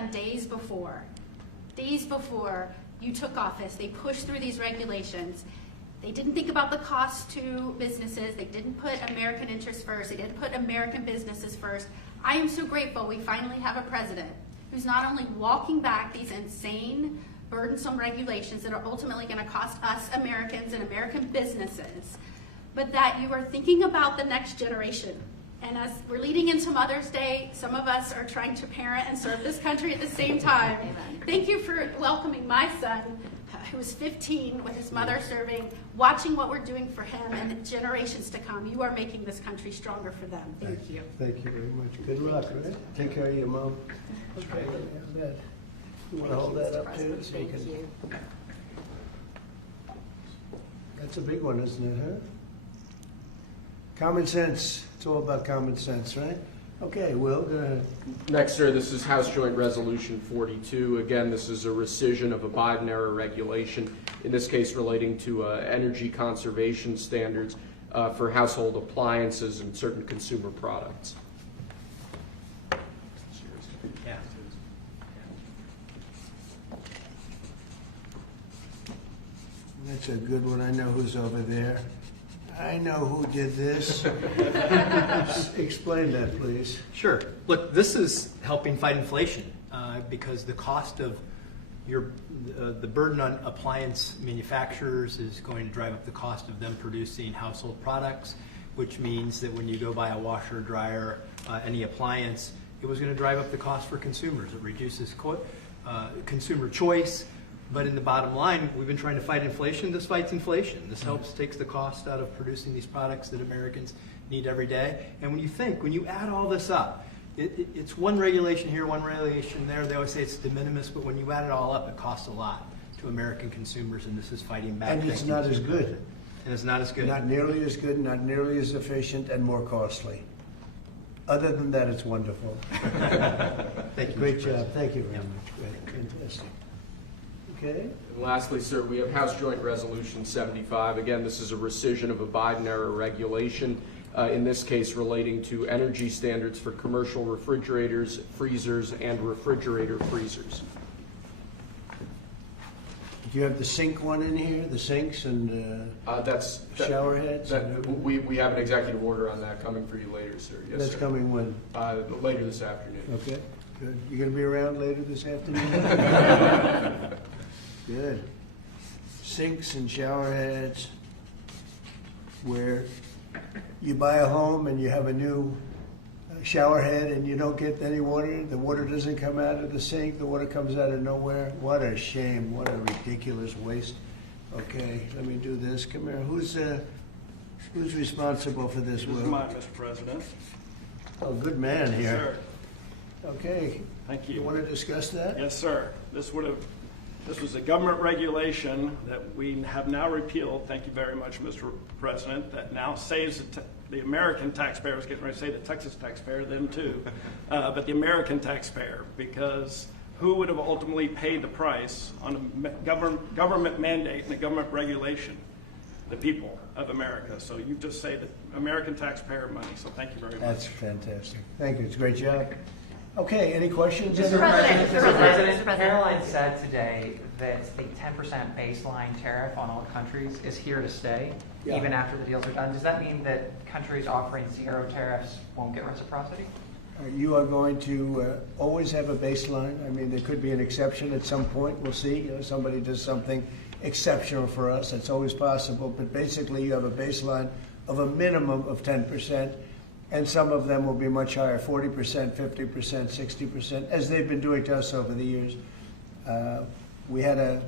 done days before you took office. They pushed through these regulations. They didn't think about the cost to businesses. They didn't put American interests first. They didn't put American businesses first. I am so grateful we finally have a president who's not only walking back these insane, burdensome regulations that are ultimately going to cost us Americans and American businesses, but that you are thinking about the next generation. And as we're leading into Mother's Day, some of us are trying to parent and serve this country at the same time. Thank you for welcoming my son, who was 15, with his mother serving, watching what we're doing for him and the generations to come. You are making this country stronger for them. Thank you. Thank you very much. Good luck, right? Take care of your mom. Okay, have that. You want to hold that up too? So you can... That's a big one, isn't it, huh? Common sense. It's all about common sense, right? Okay, Will, go ahead. Next, sir, this is House Joint Resolution 42. Again, this is a rescission of a Biden-era regulation, in this case relating to energy conservation standards for household appliances and certain consumer products. Yeah. That's a good one. I know who's over there. I know who did this. Explain that, please. Sure. Look, this is helping fight inflation because the cost of the burden on appliance manufacturers is going to drive up the cost of them producing household products, which means that when you go buy a washer, dryer, any appliance, it was going to drive up the cost for consumers. It reduces consumer choice. But in the bottom line, we've been trying to fight inflation. This fights inflation. This takes the cost out of producing these products that Americans need every day. And when you add all this up, it's one regulation here, one regulation there. They always say it's de minimis, but when you add it all up, it costs a lot to American consumers, and this is fighting back. And it's not as good. And it's not as good. Not nearly as good, not nearly as efficient, and more costly. Other than that, it's wonderful. Thank you. Great job. Thank you very much. Great. Fantastic. Okay. And lastly, sir, we have House Joint Resolution 75. Again, this is a rescission of a Biden-era regulation, in this case relating to energy standards for commercial refrigerators, freezers, and refrigerator freezers. Do you have the sink one in here? The sinks and shower heads? We have an executive order on that coming for you later, sir. Yes, That's sir. Coming when? Later this afternoon. Okay, good. You going to be around later this afternoon? Good. Sinks and shower heads, where you buy a home and you have a new shower head and you don't get any water. The water doesn't come out of the sink. The water comes out of nowhere. What a shame. What a ridiculous waste. Okay, let me do this. Come here. Who's responsible for this? This is mine, Mr. President. Oh, good man here. Yes, sir. Okay. Thank you. You want to discuss that? Yes, sir. This was a government regulation that we have now repealed. Thank you very much, Mr. President. That now saves the American taxpayer. I was getting ready to say the Texas taxpayer, them too, but the American taxpayer, because who would have ultimately paid the price on a government mandate and a government regulation? The people of America. So you just say the American taxpayer money. So thank you very much. That's fantastic. Thank you. It's a great job. Okay, any questions? Mr. President, Caroline said today that the 10% baseline tariff on all countries is here to stay, even after the deals are done. Does that mean that countries offering zero tariffs won't get reciprocity? You are going to always have a baseline. I mean, there could be an exception at some point. We'll see. Somebody does something exceptional for us. That's always possible. But basically, you have a baseline of a minimum of 10%. And some of them will be much higher, 40%, 50%, 60%, as they've been doing to us over the years. We had a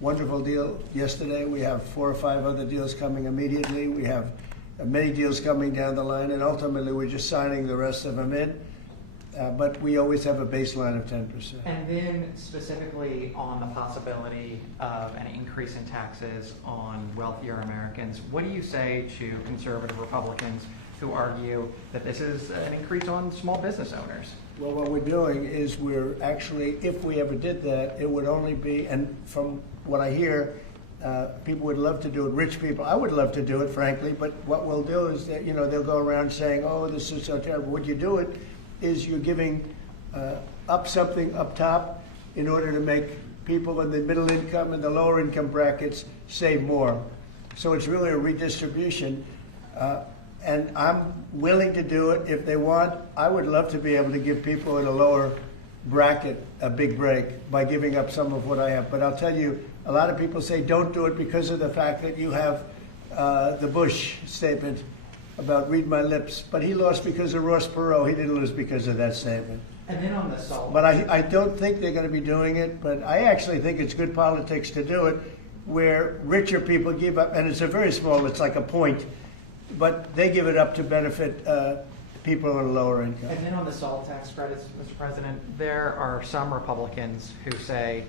wonderful deal yesterday. We have 4 or 5 other deals coming immediately. We have many deals coming down the line, and ultimately we're just signing the rest of them in. But we always have a baseline of 10%. And then specifically on the possibility of an increase in taxes on wealthier Americans, what do you say to conservative Republicans who argue that this is an increase on small business owners? Well, what we're doing is we're actually, if we ever did that, it would only be, and from what I hear, people would love to do it, rich people. I would love to do it, frankly, but what we'll do is that, they'll go around saying, oh, this is so terrible. What you do it is you're giving up something up top in order to make people in the middle income and the lower income brackets save more. So it's really a redistribution. And I'm willing to do it if they want. I would love to be able to give people in a lower bracket a big break by giving up some of what I have. But I'll tell you, a lot of people say don't do it because of the fact that you have the Bush statement about read my lips. But he lost because of Ross Perot. He didn't lose because of that statement. And then on the salt. But I don't think they're going to be doing it. But I actually think it's good politics to do it where richer people give up. And it's a very small, it's like a point. But they give it up to benefit people on a lower income. And then on the salt tax credits, Mr. President, there are some Republicans who say,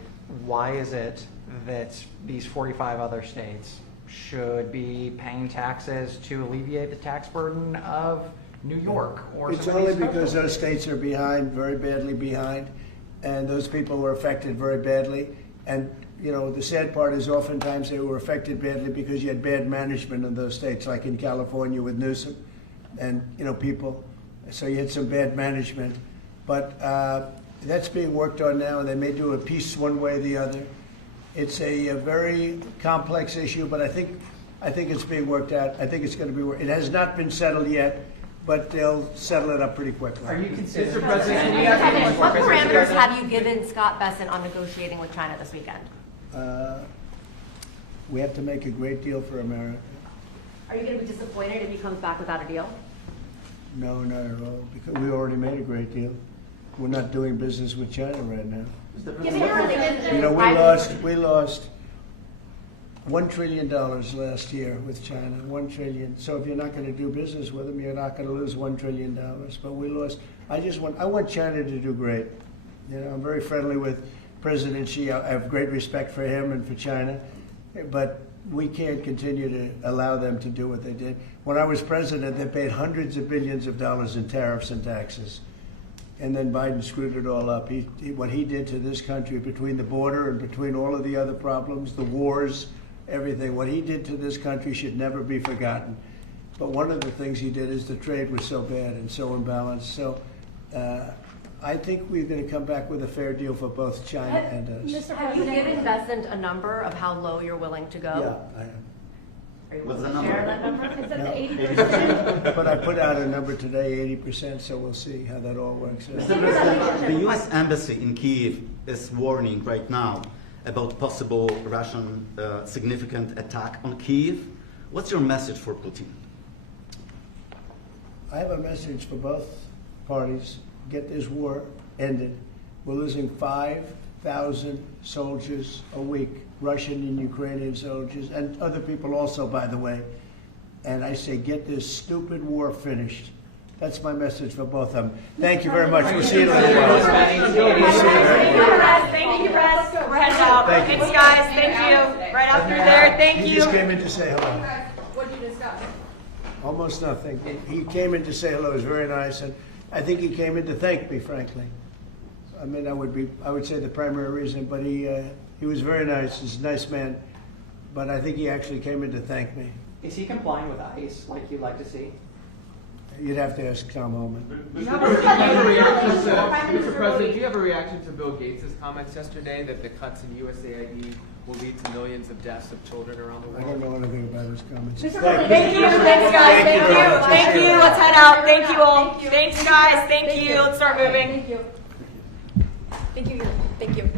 why is it that these 45 other states should be paying taxes to alleviate the tax burden of New York or It's some of only these because coastal those states? states are behind, very badly behind, and those people were affected very badly. And, you know, the sad part is oftentimes they were affected badly because you had bad management in those states, like in California with Newsom and, you know, people. So you had some bad management. But that's being worked on now, and they may do a piece one way or the other. It's a very complex issue, but I think it's being worked out. I think it's going to be worked. It has not been settled yet, but they'll settle it up pretty quickly. Are you considering? Mr. President, what parameters have you given Scott Bessent on negotiating with China this weekend? We have to make a great deal for America. Are you going to be disappointed if he comes back without a deal? No, not at all, because we already made a great deal. We're not doing business with China right now. You know, we lost $1 trillion last year with China, $1 trillion. So if you're not going to do business with them, you're not going to lose $1 trillion. But we lost. I want China to do great. You know, I'm very friendly with President Xi. I have great respect for him and for China, but we can't continue to allow them to do what they did. When I was president, they paid hundreds of billions of dollars in tariffs and taxes. And then Biden screwed it all up. What he did to this country between the border and between all of the other problems, the wars, everything, what he did to this country should never be forgotten. But one of the things he did is the trade was so bad and so imbalanced. So I think we're going to come back with a fair deal for both China and us. Have you given Bessent a number of how low you're willing to go? Yeah, I am. Are you What's willing the to share number? that number? Is that No. the 80%? But I put out a number today, 80%, so we'll see how that all works out. Mr. President, the U.S. Embassy in Kyiv is warning right now about possible Russian significant attack on Kyiv. What's your message for Putin? I have a message for both parties. Get this war ended. We're losing 5,000 soldiers a week, Russian and Ukrainian soldiers, and other people also, by the way. And I say, get this stupid war finished. That's my message for both of them. Thank you very much. We'll see you later. Thank you, Russ. We're heading out. Thanks, guys. Thank you. Right up through there. Thank He you. just came in to say hello. What did you discuss? Almost nothing. He came in to say hello. It was very nice, and I think he came in to thank me, frankly. I mean, I would say the primary reason, but he was very nice. He's a nice man, but I think he actually came in to thank me. Is he complying with ICE like you'd like to see? You'd have to ask Tom Holman. Mr. President, do you have a reaction to Bill Gates' comments yesterday that the cuts in USAID will lead to millions of deaths of children around the I don't world? know anything about his comments. Thank you. Thanks, guys. Thank you. Thank you. Let's head out. Thank you all. Thanks, guys. Thank you. Let's start moving. Thank you. Thank you.